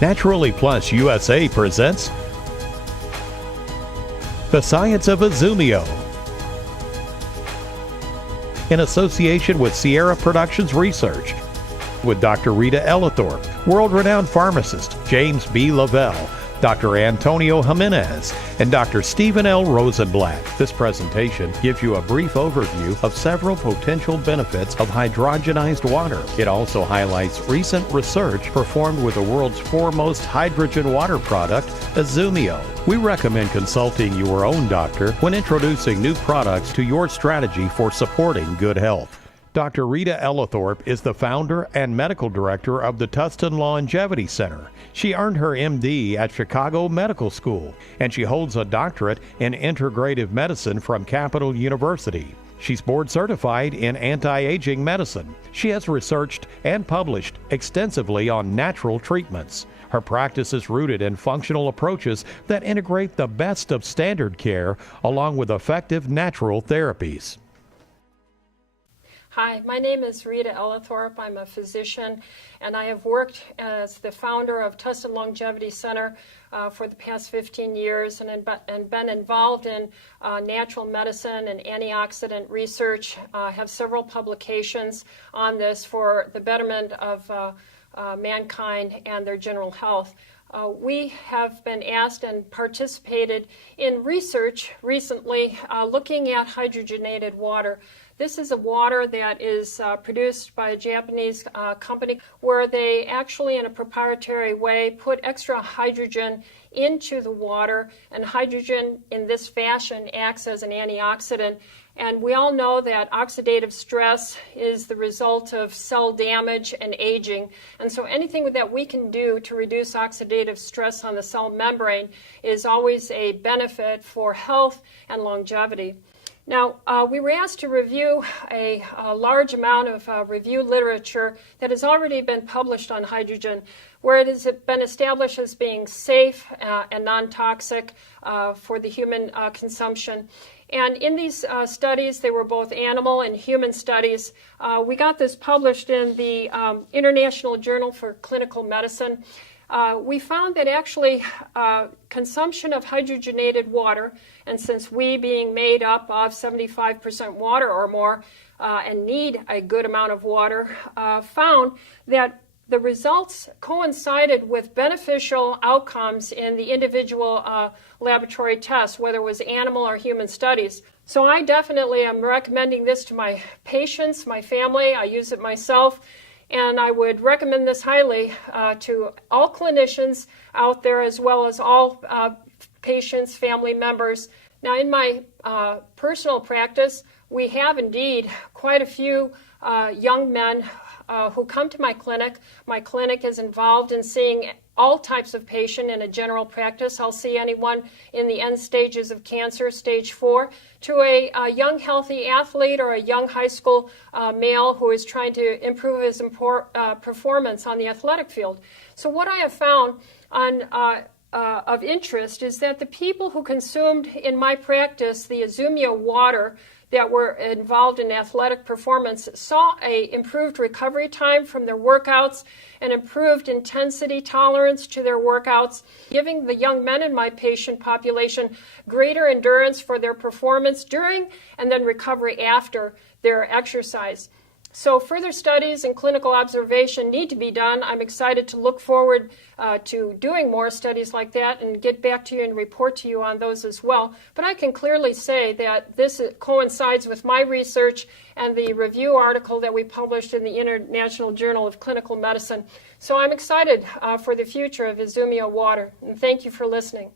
Naturally Plus USA presents The Science of Izumio in association with Sierra Productions Research with Dr. Rita Ellithorpe, world-renowned pharmacist James B. Lavelle, Dr. Antonio Jimenez, and Dr. Stephen L. Rosenblatt. This presentation gives you a brief overview of several potential benefits of hydrogenized water. It also highlights recent research performed with the world's foremost hydrogen water product, Izumio. We recommend consulting your own doctor when introducing new products to your strategy for supporting good health. Dr. Rita Ellithorpe is the founder and medical director of the Tustin Longevity Center. She earned her MD at Chicago Medical School, and she holds a doctorate in integrative medicine from Capital University. She's board certified in anti-aging medicine. She has researched and published extensively on natural treatments. Her practice is rooted in functional approaches that integrate the best of standard care along with effective natural therapies. Hi, my name is Rita Ellithorpe. I'm a physician, and I have worked as the founder of Tustin Longevity Center for the past 15 years and been involved in natural medicine and antioxidant research. I have several publications on this for the betterment of mankind and their general health. We have been asked and participated in research recently looking at hydrogenated water. This is a water that is produced by a Japanese company where they actually, in a proprietary way, put extra hydrogen into the water, and hydrogen in this fashion acts as an antioxidant. And we all know that oxidative stress is the result of cell damage and aging. And so anything that we can do to reduce oxidative stress on the cell membrane is always a benefit for health and longevity. Now, we were asked to review a large amount of review literature that has already been published on hydrogen, where it has been established as being safe and non-toxic for the human consumption. And in these studies, they were both animal and human studies. We got this published in the International Journal for Clinical Medicine. We found that actually consumption of hydrogenated water, and since we being made up of 75% water or more and need a good amount of water, found that the results coincided with beneficial outcomes in the individual laboratory tests, whether it was animal or human studies. So I definitely am recommending this to my patients, my family. I use it myself. And I would recommend this highly to all clinicians out there, as well as all patients, family members. Now, in my personal practice, we have indeed quite a few young men who come to my clinic. My clinic is involved in seeing all types of patient in a general practice. I'll see anyone in the end stages of cancer, stage 4, to a young healthy athlete or a young high school male who is trying to improve his performance on the athletic field. So what I have found of interest is that the people who consumed in my practice the Izumio water that were involved in athletic performance saw a improved recovery time from their workouts and improved intensity tolerance to their workouts, giving the young men in my patient population greater endurance for their performance during and then recovery after their exercise. So further studies and clinical observation need to be done. I'm excited to look forward to doing more studies like that and get back to you and report to you on those as well. But I can clearly say that this coincides with my research and the review article that we published in the International Journal of Clinical Medicine. So I'm excited for the future of Izumio water. And thank you for listening.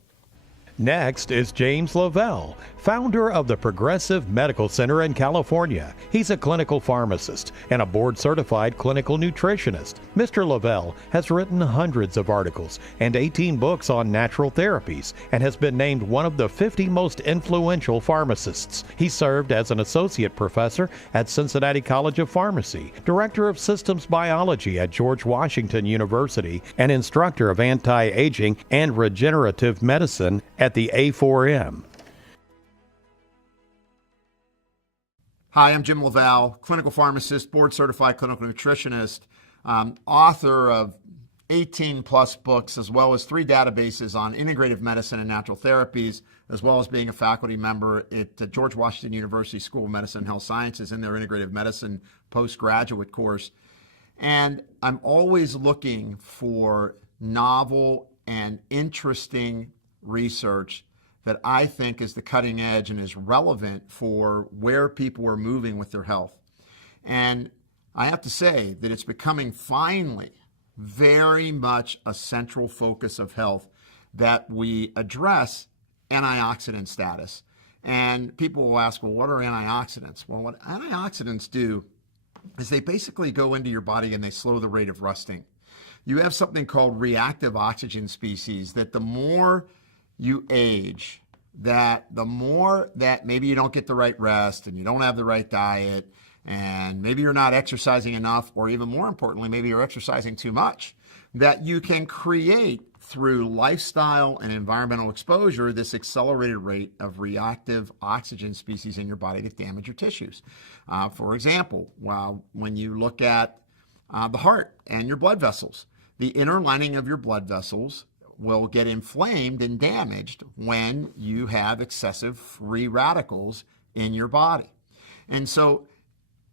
Next is James Lavelle, founder of the Progressive Medical Center in California. He's a clinical pharmacist and a board-certified clinical nutritionist. Mr. Lavelle has written hundreds of articles and 18 books on natural therapies and has been named one of the 50 most influential pharmacists. He served as an associate professor at Cincinnati College of Pharmacy, director of systems biology at George Washington University, and instructor of anti-aging and regenerative medicine at the A4M. Hi, I'm Jim Lavelle, clinical pharmacist, board-certified clinical nutritionist, author of 18 plus books, as well as 3 databases on integrative medicine and natural therapies, as well as being a faculty member at the George Washington University School of Medicine and Health Sciences in their integrative medicine postgraduate course. And I'm always looking for novel and interesting research that I think is the cutting edge and is relevant for where people are moving with their health. And I have to say that it's becoming finally very much a central focus of health that we address antioxidant status. And people will ask, well, what are antioxidants? Well, what antioxidants do is they basically go into your body and they slow the rate of rusting. You have something called reactive oxygen species that the more you age, that the more that maybe you don't get the right rest and you don't have the right diet, and maybe you're not exercising enough, or even more importantly, maybe you're exercising too much, that you can create through lifestyle and environmental exposure this accelerated rate of reactive oxygen species in your body that damage your tissues. For example, when you look at the heart and your blood vessels, the inner lining of your blood vessels will get inflamed and damaged when you have excessive free radicals in your body. And so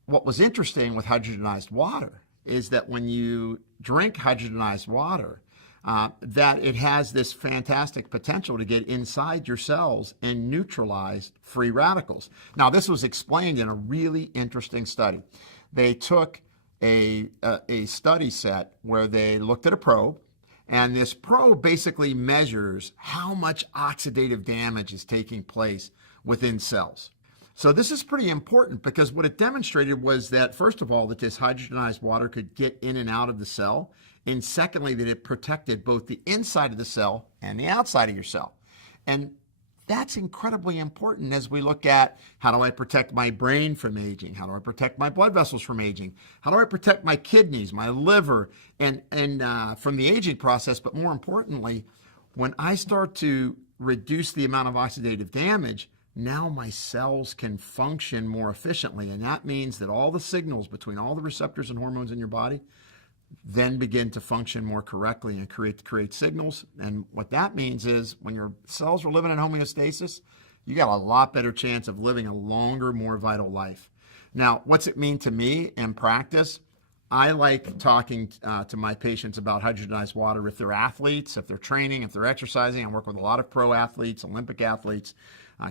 what was interesting with hydrogenized water is that when you drink hydrogenized water, that it has this fantastic potential to get inside your cells and neutralize free radicals. Now, this was explained in a really interesting study. They took a study set where they looked at a probe, and this probe basically measures how much oxidative damage is taking place within cells. So this is pretty important because what it demonstrated was that, first of all, that this hydrogenized water could get in and out of the cell, and secondly, that it protected both the inside of the cell and the outside of your cell. And that's incredibly important as we look at, how do I protect my brain from aging? How do I protect my blood vessels from aging? How do I protect my kidneys, my liver, and from the aging process? But more importantly, when I start to reduce the amount of oxidative damage, now my cells can function more efficiently. And that means that all the signals between all the receptors and hormones in your body then begin to function more correctly and create signals. And what that means is when your cells are living in homeostasis, you got a lot better chance of living a longer, more vital life. Now, what's it mean to me in practice? I like talking to my patients about hydrogenized water if they're athletes, if they're training, if they're exercising. I work with a lot of pro athletes, Olympic athletes,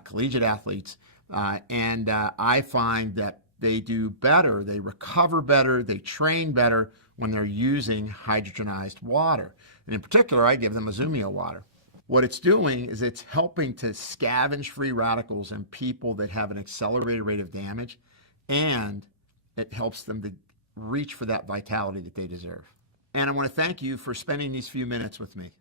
collegiate athletes, and I find that they do better, they recover better, they train better when they're using hydrogenized water. And in particular, I give them Izumio water. What it's doing is it's helping to scavenge free radicals in people that have an accelerated rate of damage, and it helps them to reach for that vitality that they deserve. And I want to thank you for spending these few minutes with me.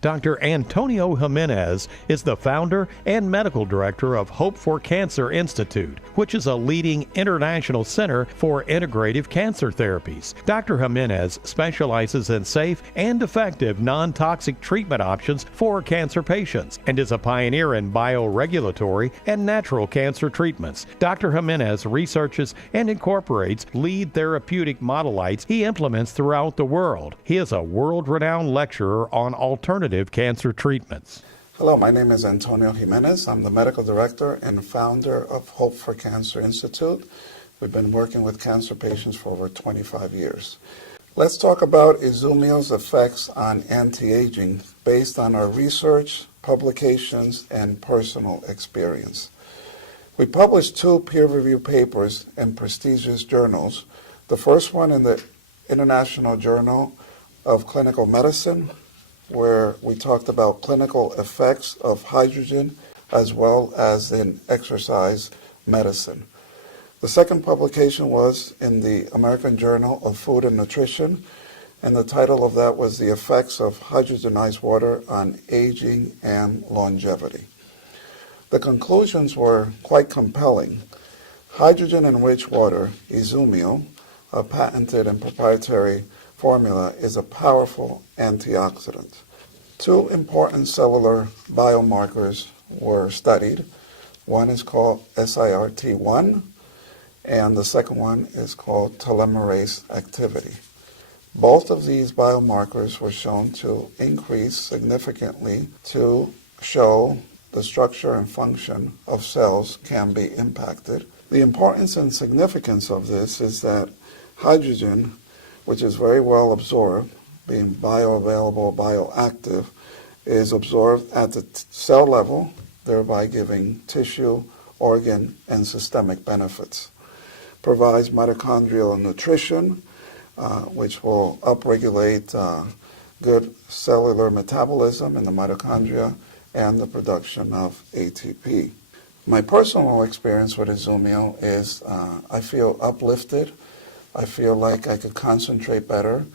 Dr. Antonio Jimenez is the founder and medical director of Hope for Cancer Institute, which is a leading international center for integrative cancer therapies. Dr. Jimenez specializes in safe and effective non-toxic treatment options for cancer patients and is a pioneer in bioregulatory and natural cancer treatments. Dr. Jimenez researches and incorporates lead therapeutic modalites he implements throughout the world. He is a world-renowned lecturer on alternative cancer treatments. Hello, my name is Antonio Jimenez. I'm the medical director and founder of Hope for Cancer Institute. We've been working with cancer patients for over 25 years. Let's talk about Izumio's effects on anti-aging based on our research, publications, and personal experience. We published 2 peer-reviewed papers in prestigious journals. The first one in the International Journal of Clinical Medicine, where we talked about clinical effects of hydrogen as well as in exercise medicine. The second publication was in the American Journal of Food and Nutrition, and the title of that was The Effects of Hydrogenized Water on Aging and Longevity. The conclusions were quite compelling. Hydrogen-enriched water, Izumio, a patented and proprietary formula, is a powerful antioxidant. 2 important cellular biomarkers were studied. One is called SIRT1, and the second one is called telomerase activity. Both of these biomarkers were shown to increase significantly to show the structure and function of cells can be impacted. The importance and significance of this is that hydrogen, which is very well absorbed, being bioavailable, bioactive, is absorbed at the cell level, thereby giving tissue, organ, and systemic benefits. Provides mitochondrial nutrition, which will upregulate good cellular metabolism in the mitochondria and the production of ATP. My personal experience with Izumio is I feel uplifted. I feel like I could concentrate better.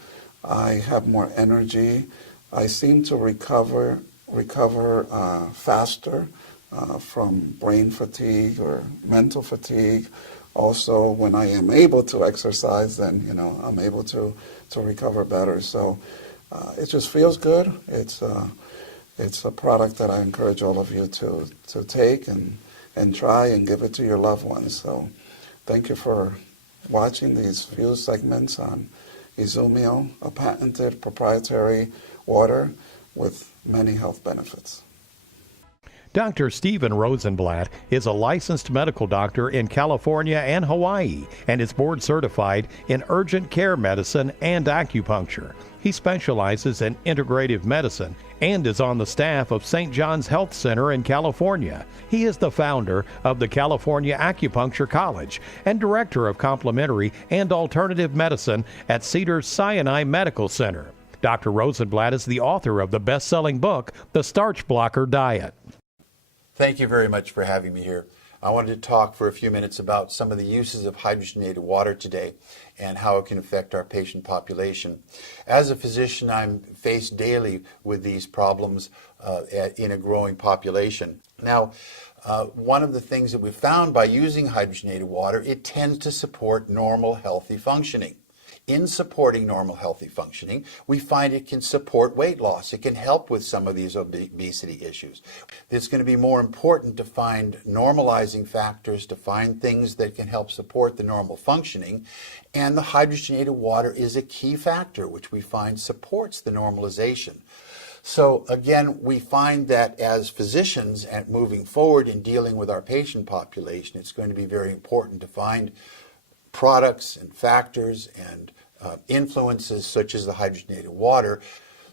I have more energy. I seem to recover faster from brain fatigue or mental fatigue. Also, when I am able to exercise, then I'm able to recover better. So it just feels good. It's a product that I encourage all of you to take and try and give it to your loved ones. So thank you for watching these few segments on Izumio, a patented proprietary water with many health benefits. Dr. Stephen Rosenblatt is a licensed medical doctor in California and Hawaii and is board certified in urgent care medicine and acupuncture. He specializes in integrative medicine and is on the staff of St. John's Health Center in California. He is the founder of the California Acupuncture College and director of complementary and alternative medicine at Cedars-Sinai Medical Center. Dr. Rosenblatt is the author of the best-selling book, The Starch Blocker Diet. Thank you very much for having me here. I wanted to talk for a few minutes about some of the uses of hydrogenated water today and how it can affect our patient population. As a physician, I'm faced daily with these problems in a growing population. Now, one of the things that we've found by using hydrogenated water, it tends to support normal, healthy functioning. In supporting normal, healthy functioning, we find it can support weight loss. It can help with some of these obesity issues. It's going to be more important to find normalizing factors, to find things that can help support the normal functioning. And the hydrogenated water is a key factor, which we find supports the normalization. So again, we find that as physicians and moving forward in dealing with our patient population, it's going to be very important to find products and factors and influences such as the hydrogenated water.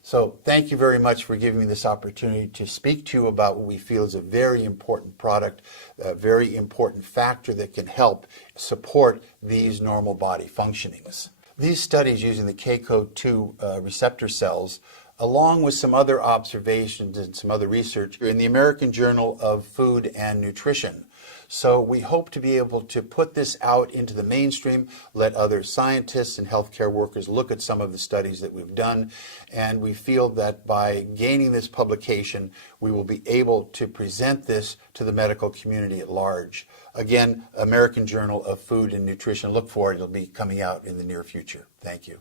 So thank you very much for giving me this opportunity to speak to you about what we feel is a very important product, a very important factor that can help support these normal body functionings. These studies using the KCO2 receptor cells, along with some other observations and some other research, are in the American Journal of Food and Nutrition. So we hope to be able to put this out into the mainstream, let other scientists and healthcare workers look at some of the studies that we've done, and we feel that by gaining this publication, we will be able to present this to the medical community at large. Again, American Journal of Food and Nutrition. Look for it. It'll be coming out in the near future. Thank you.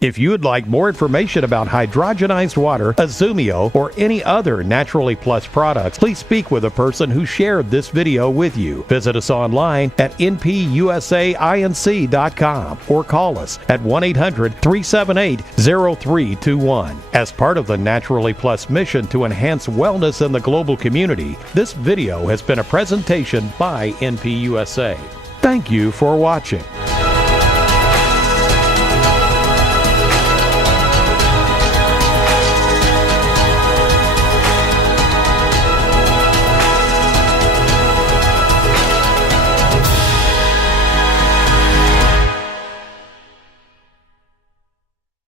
If you would like more information about hydrogenized water, Izumio, or any other Naturally Plus products, please speak with a person who shared this video with you. Visit us online at npusainc.com or call us at 1-800-378-0321. As part of the Naturally Plus mission to enhance wellness in the global community, this video has been a presentation by NPUSA. Thank you for watching.